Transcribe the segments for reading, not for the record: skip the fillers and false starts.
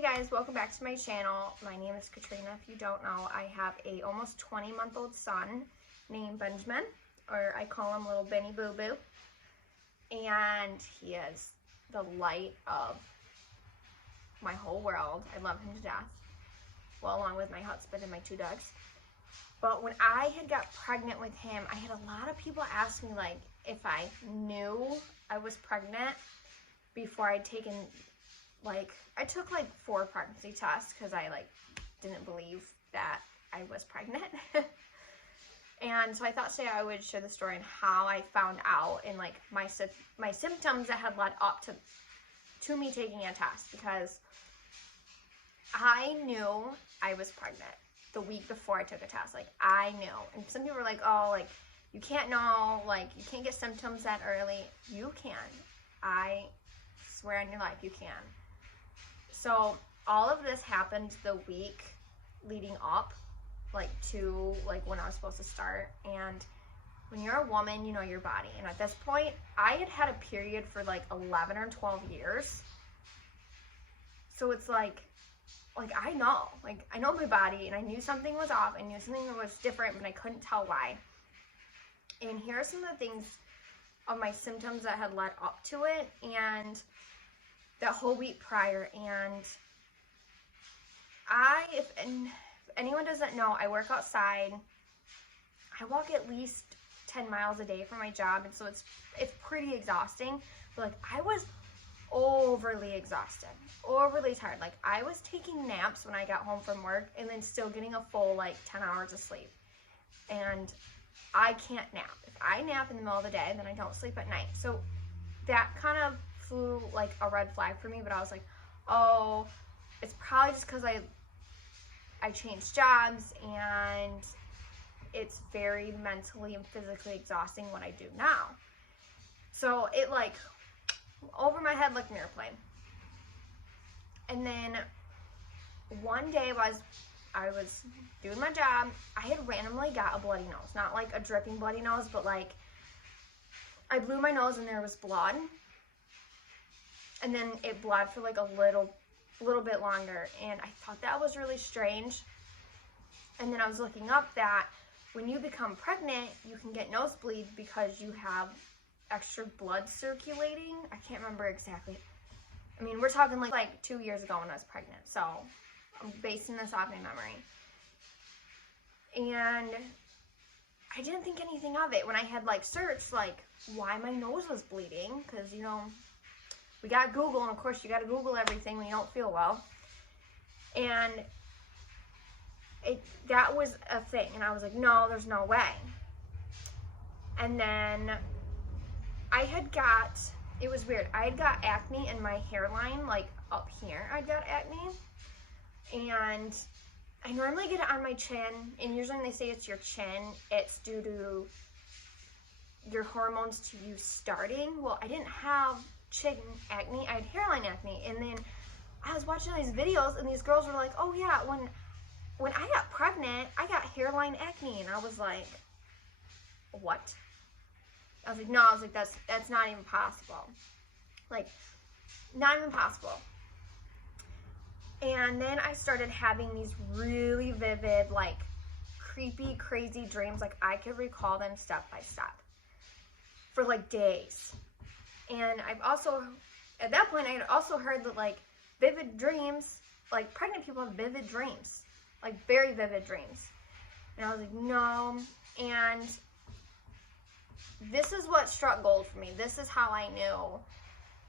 Hey guys, welcome back to my channel. My name is Katrina. If you don't know, I have a almost 20-month-old son named Benjamin, or I call him little Benny Boo Boo. And he is the light of my whole world. I love him to death. Well, along with my husband and my 2 dogs. But when I had got pregnant with him, I had a lot of people ask me like if I knew I was pregnant before I'd taken, like, I took like 4 pregnancy tests because I like didn't believe that I was pregnant. And so I thought today I would share the story on how I found out and like my symptoms that had led up to me taking a test, because I knew I was pregnant the week before I took a test. Like, I knew. And some people were like, oh, like, you can't know, like, you can't get symptoms that early. You can. I swear on your life, you can. So all of this happened the week leading up, like, to, like, when I was supposed to start. And when you're a woman, you know your body. And at this point, I had had a period for, like, 11 or 12 years. So it's like I know my body, and I knew something was off. I knew something was different, but I couldn't tell why. And here are some of the things of my symptoms that had led up to it, and that whole week prior. And if anyone doesn't know, I work outside. I walk at least 10 miles a day for my job, and so it's pretty exhausting. But like, I was overly exhausted, overly tired. Like, I was taking naps when I got home from work and then still getting a full like 10 hours of sleep. And I can't nap. If I nap in the middle of the day, then I don't sleep at night. So that kind of flew like a red flag for me. But I was like, oh, it's probably just because I changed jobs, and it's very mentally and physically exhausting what I do now. So it like over my head like an airplane. And then one day I was doing my job, I had randomly got a bloody nose. Not like a dripping bloody nose, but like I blew my nose and there was blood. And then it bled for like a little bit longer, and I thought that was really strange. And then I was looking up that when you become pregnant, you can get nosebleeds because you have extra blood circulating. I can't remember exactly. I mean, we're talking like 2 years ago when I was pregnant, so I'm basing this off my memory. And I didn't think anything of it when I had like searched like why my nose was bleeding, because you know, we got Google, and of course you got to Google everything when you don't feel well. And that was a thing, and I was like, no, there's no way. And then it was weird. I had got acne in my hairline, like up here. I got acne, and I normally get it on my chin. And usually when they say it's your chin, it's due to your hormones to you starting. Well, I didn't have chin acne. I had hairline acne. And then I was watching these videos, and these girls were like, oh yeah, when I got pregnant, I got hairline acne. And I was like, what? I was like, no, that's not even possible. Like, not even possible. And then I started having these really vivid, like, creepy, crazy dreams. Like, I could recall them step by step for, like, days. And I've also, at that point, I had also heard that, like, vivid dreams, like, pregnant people have vivid dreams. Like, very vivid dreams. And I was like, no. And this is what struck gold for me. This is how I knew.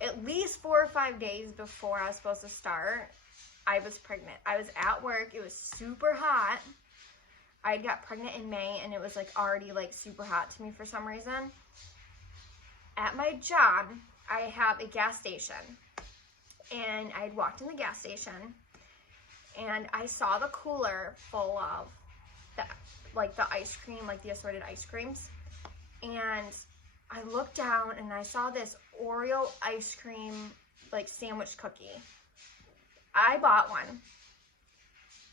At least 4 or 5 days before I was supposed to start, I was pregnant. I was at work. It was super hot. I got pregnant in May, and it was like already like super hot to me for some reason. At my job, I have a gas station, and I had walked in the gas station, and I saw the cooler full of the ice cream, like the assorted ice creams. And I looked down, and I saw this Oreo ice cream, like, sandwich cookie. I bought one,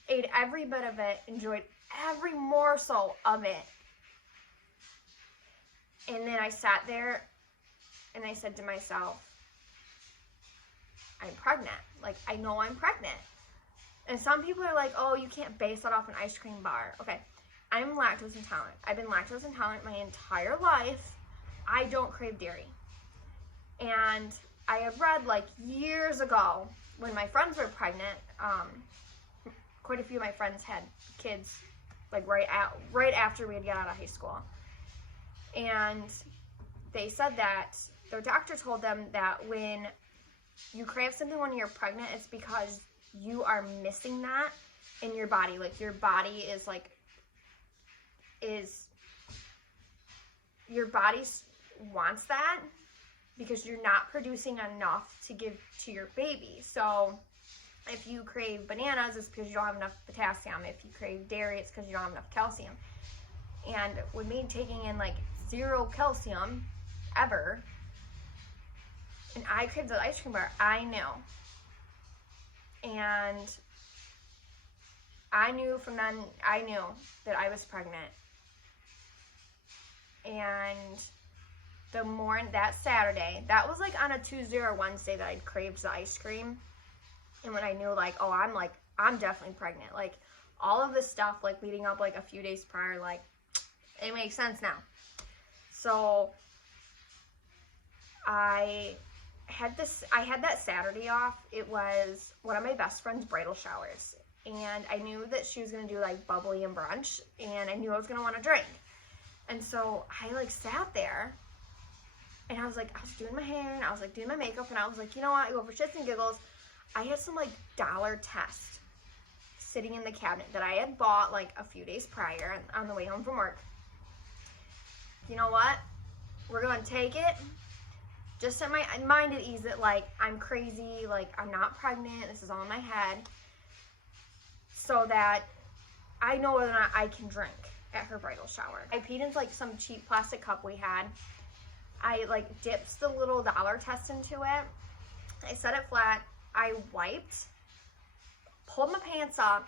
ate every bit of it, enjoyed every morsel of it. And then I sat there, and I said to myself, I'm pregnant. Like, I know I'm pregnant. And some people are like, oh, you can't base that off an ice cream bar. Okay, I'm lactose intolerant. I've been lactose intolerant my entire life. I don't crave dairy. And I had read, like, years ago when my friends were pregnant, quite a few of my friends had kids, like, right after we had got out of high school. And they said that their doctor told them that when you crave something when you're pregnant, it's because you are missing that in your body. Like, your body is like, your body wants that because you're not producing enough to give to your baby. So if you crave bananas, it's because you don't have enough potassium. If you crave dairy, it's because you don't have enough calcium. And with me taking in like 0 calcium ever, and I craved the ice cream bar, I knew. And I knew from then, I knew that I was pregnant. And the morning, that Saturday, that was like on a Tuesday or Wednesday that I'd craved the ice cream. And when I knew, like, oh, I'm definitely pregnant. Like, all of this stuff, like, leading up, like, a few days prior, like, it makes sense now. So, I had that Saturday off. It was one of my best friend's bridal showers. And I knew that she was going to do, like, bubbly and brunch. And I knew I was going to want to drink. And so, I, like, sat there. And I was, like, I was doing my hair. And I was, like, doing my makeup. And I was, like, you know what? I go for shits and giggles. I had some, like, dollar test sitting in the cabinet that I had bought, like, a few days prior on the way home from work. You know what? We're going to take it. Just set my mind at ease that, like, I'm crazy. Like, I'm not pregnant. This is all in my head. So that I know whether or not I can drink at her bridal shower. I peed into, like, some cheap plastic cup we had. I, like, dipped the little dollar test into it. I set it flat. I wiped, pulled my pants up,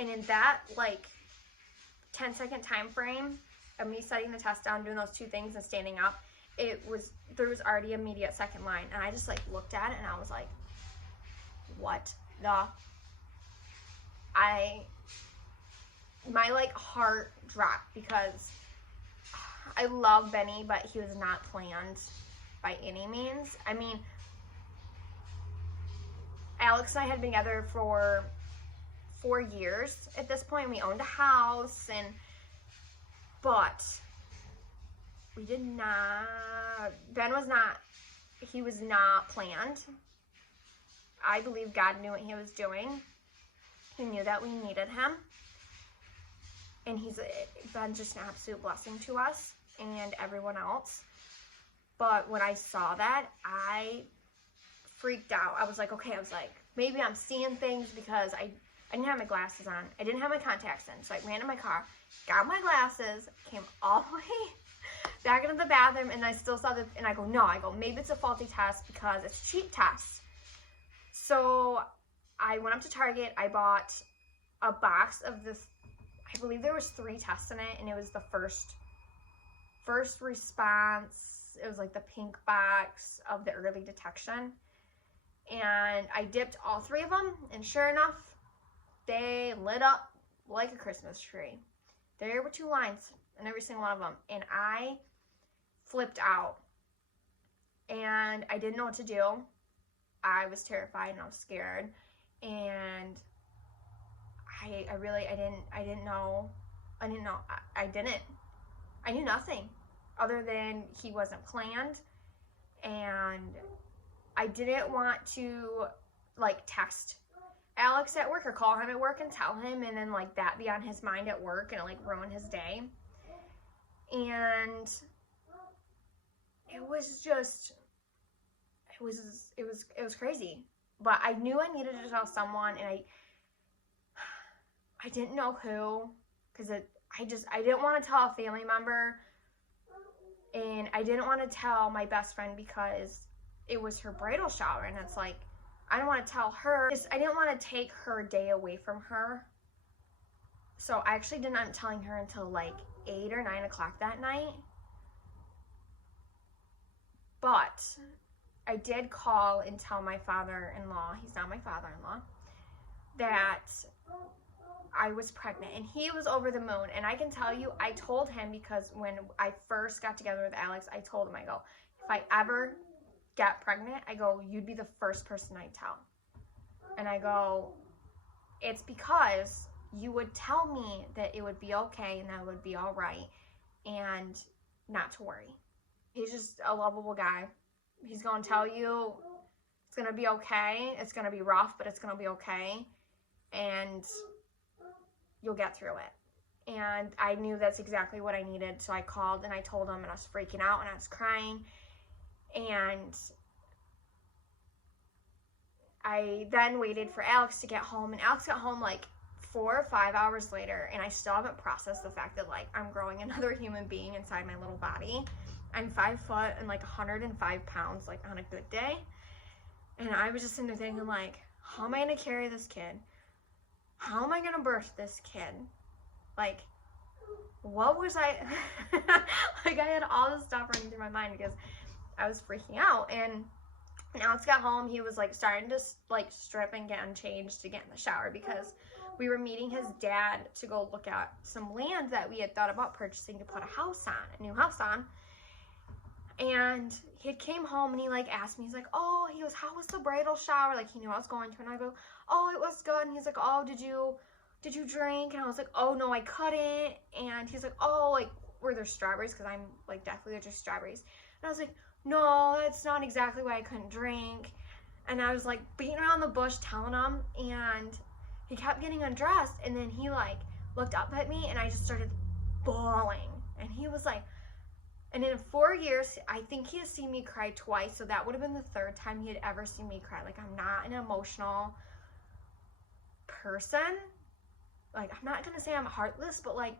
and in that, like, 10-second time frame of me setting the test down, doing those two things, and standing up, there was already immediate second line. And I just, like, looked at it, and I was like, what the? My, like, heart dropped because I love Benny, but he was not planned by any means. I mean, Alex and I had been together for 4 years at this point. We owned a house, but we did not, he was not planned. I believe God knew what he was doing. He knew that we needed him. And he's been just an absolute blessing to us and everyone else. But when I saw that, I freaked out. I was like, okay, maybe I'm seeing things because I didn't have my glasses on. I didn't have my contacts in. So I ran to my car, got my glasses, came all the way back into the bathroom, and I still saw and I go, maybe it's a faulty test because it's cheap tests. So I went up to Target. I bought a box of this. I believe there was 3 tests in it, and it was the first response. It was like the pink box of the early detection. And I dipped all 3 of them, and sure enough, they lit up like a Christmas tree. There were 2 lines in every single one of them, and I flipped out. And I didn't know what to do. I was terrified and I was scared, and I knew nothing other than he wasn't planned, and I didn't want to, like, text Alex at work or call him at work and tell him, and then, like, that be on his mind at work and, like, ruin his day. And it was just, it was crazy. But I knew I needed to tell someone, and I didn't know who, because I didn't want to tell a family member, and I didn't want to tell my best friend because it was her bridal shower, and it's like, I don't want to tell her. I didn't want to take her day away from her. So I actually didn't end up telling her until like 8 or 9 o'clock that night. But I did call and tell my father-in-law, he's not my father-in-law, that I was pregnant, and he was over the moon. And I can tell you, I told him, because when I first got together with Alex, I told him, I go, if I ever get pregnant, I go, you'd be the first person I tell. And I go, it's because you would tell me that it would be okay and that it would be all right and not to worry. He's just a lovable guy. He's going to tell you it's going to be okay. It's going to be rough, but it's going to be okay. And you'll get through it. And I knew that's exactly what I needed. So I called and I told him, and I was freaking out and I was crying. And I then waited for Alex to get home, and Alex got home like 4 or 5 hours later, and I still haven't processed the fact that like I'm growing another human being inside my little body. I'm 5 foot and like 105 pounds, like on a good day. And I was just sitting there thinking, like, how am I gonna carry this kid? How am I gonna birth this kid? Like, what was I like, I had all this stuff running through my mind because I was freaking out. And Alex got home, he was like starting to like strip and get unchanged to get in the shower, because we were meeting his dad to go look at some land that we had thought about purchasing to put a new house on. And he came home and he like asked me, he's like, oh, he goes, how was the bridal shower? Like, he knew I was going to. And I go, oh, it was good. And he's like, oh, did you drink? And I was like, oh no, I couldn't. And he's like, oh, like, were there strawberries? Because I'm like definitely allergic to strawberries. And I was like, no, that's not exactly why I couldn't drink. And I was like beating around the bush telling him, and he kept getting undressed. And then he like looked up at me, and I just started bawling. And he was like, and in 4 years, I think he has seen me cry twice. So that would have been the third time he had ever seen me cry. Like, I'm not an emotional person. Like, I'm not going to say I'm heartless, but like,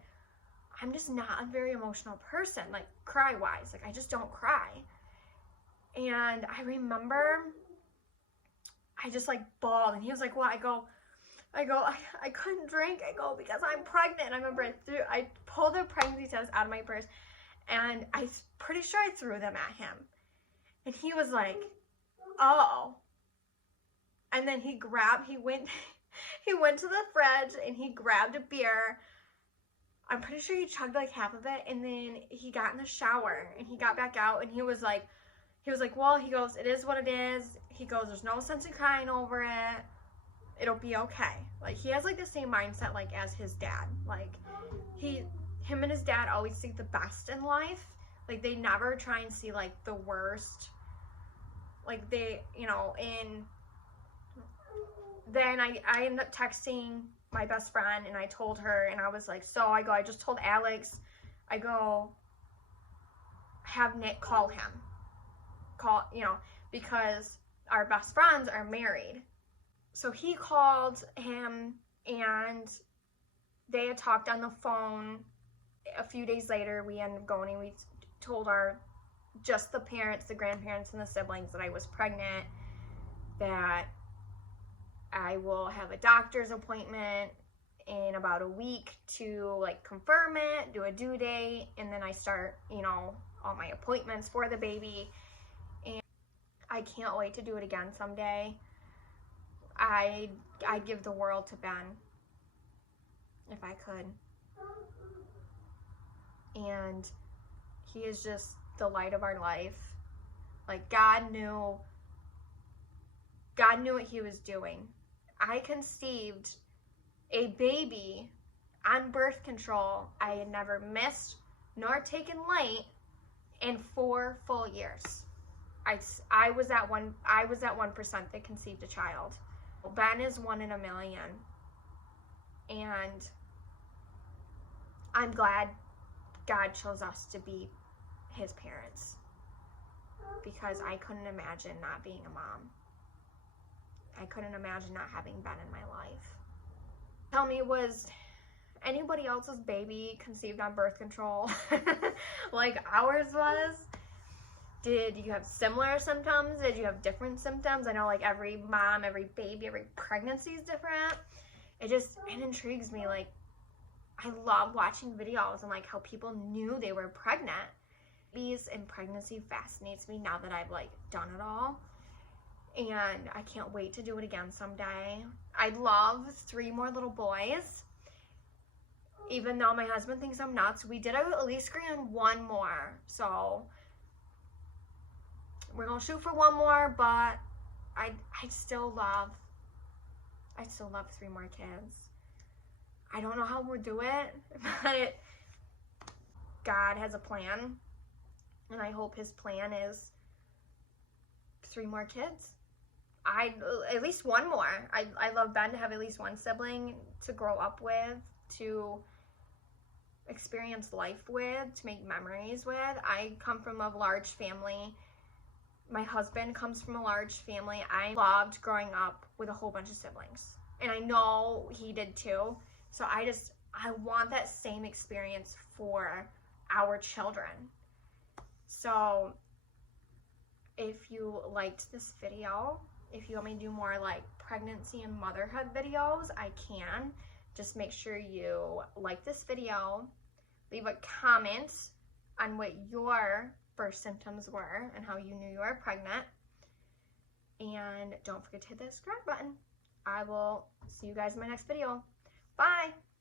I'm just not a very emotional person, like cry-wise. Like, I just don't cry. And I remember I just like bawled, and he was like, what? I go, I couldn't drink. I go, because I'm pregnant. And I remember I pulled the pregnancy test out of my purse, and I'm pretty sure I threw them at him. And he was like, oh. And then he went to the fridge and he grabbed a beer. I'm pretty sure he chugged like half of it, and then he got in the shower and he got back out, and he was like, well, he goes, it is what it is. He goes, there's no sense in crying over it. It'll be okay. Like, he has like the same mindset like as his dad. Like, him and his dad always see the best in life. Like, they never try and see like the worst. Like, they, you know, and then I ended up texting my best friend, and I told her, and I was like, so I go, I just told Alex, I go, have Nick call him. You know, because our best friends are married. So he called him, and they had talked on the phone. A few days later, we ended up going, and we told just the parents, the grandparents, and the siblings that I was pregnant, that I will have a doctor's appointment in about a week to like confirm it, do a due date, and then I start, you know, all my appointments for the baby. And I can't wait to do it again someday. I'd give the world to Ben if I could. And he is just the light of our life. Like, God knew what he was doing. I conceived a baby on birth control I had never missed nor taken light in 4 full years. I was at 1% that conceived a child. Ben is 1 in a million. And I'm glad God chose us to be his parents, because I couldn't imagine not being a mom. I couldn't imagine not having Ben in my life. Tell me, was anybody else's baby conceived on birth control like ours was? Did you have similar symptoms? Did you have different symptoms? I know like every mom, every baby, every pregnancy is different. It intrigues me. Like, I love watching videos and like how people knew they were pregnant. babies and pregnancy fascinates me now that I've like done it all. And I can't wait to do it again someday. I'd love 3 more little boys. Even though my husband thinks I'm nuts, we did at least agree on 1 more. So we're gonna shoot for 1 more, but I still love 3 more kids. I don't know how we'll do it, but God has a plan, and I hope his plan is 3 more kids. At least 1 more. I love Ben to have at least 1 sibling to grow up with, to experience life with, to make memories with. I come from a large family. My husband comes from a large family. I loved growing up with a whole bunch of siblings, and I know he did too. So I want that same experience for our children. So if you liked this video, if you want me to do more like pregnancy and motherhood videos, I can. Just make sure you like this video, leave a comment on what your first symptoms were and how you knew you were pregnant, and don't forget to hit the subscribe button. I will see you guys in my next video. Bye!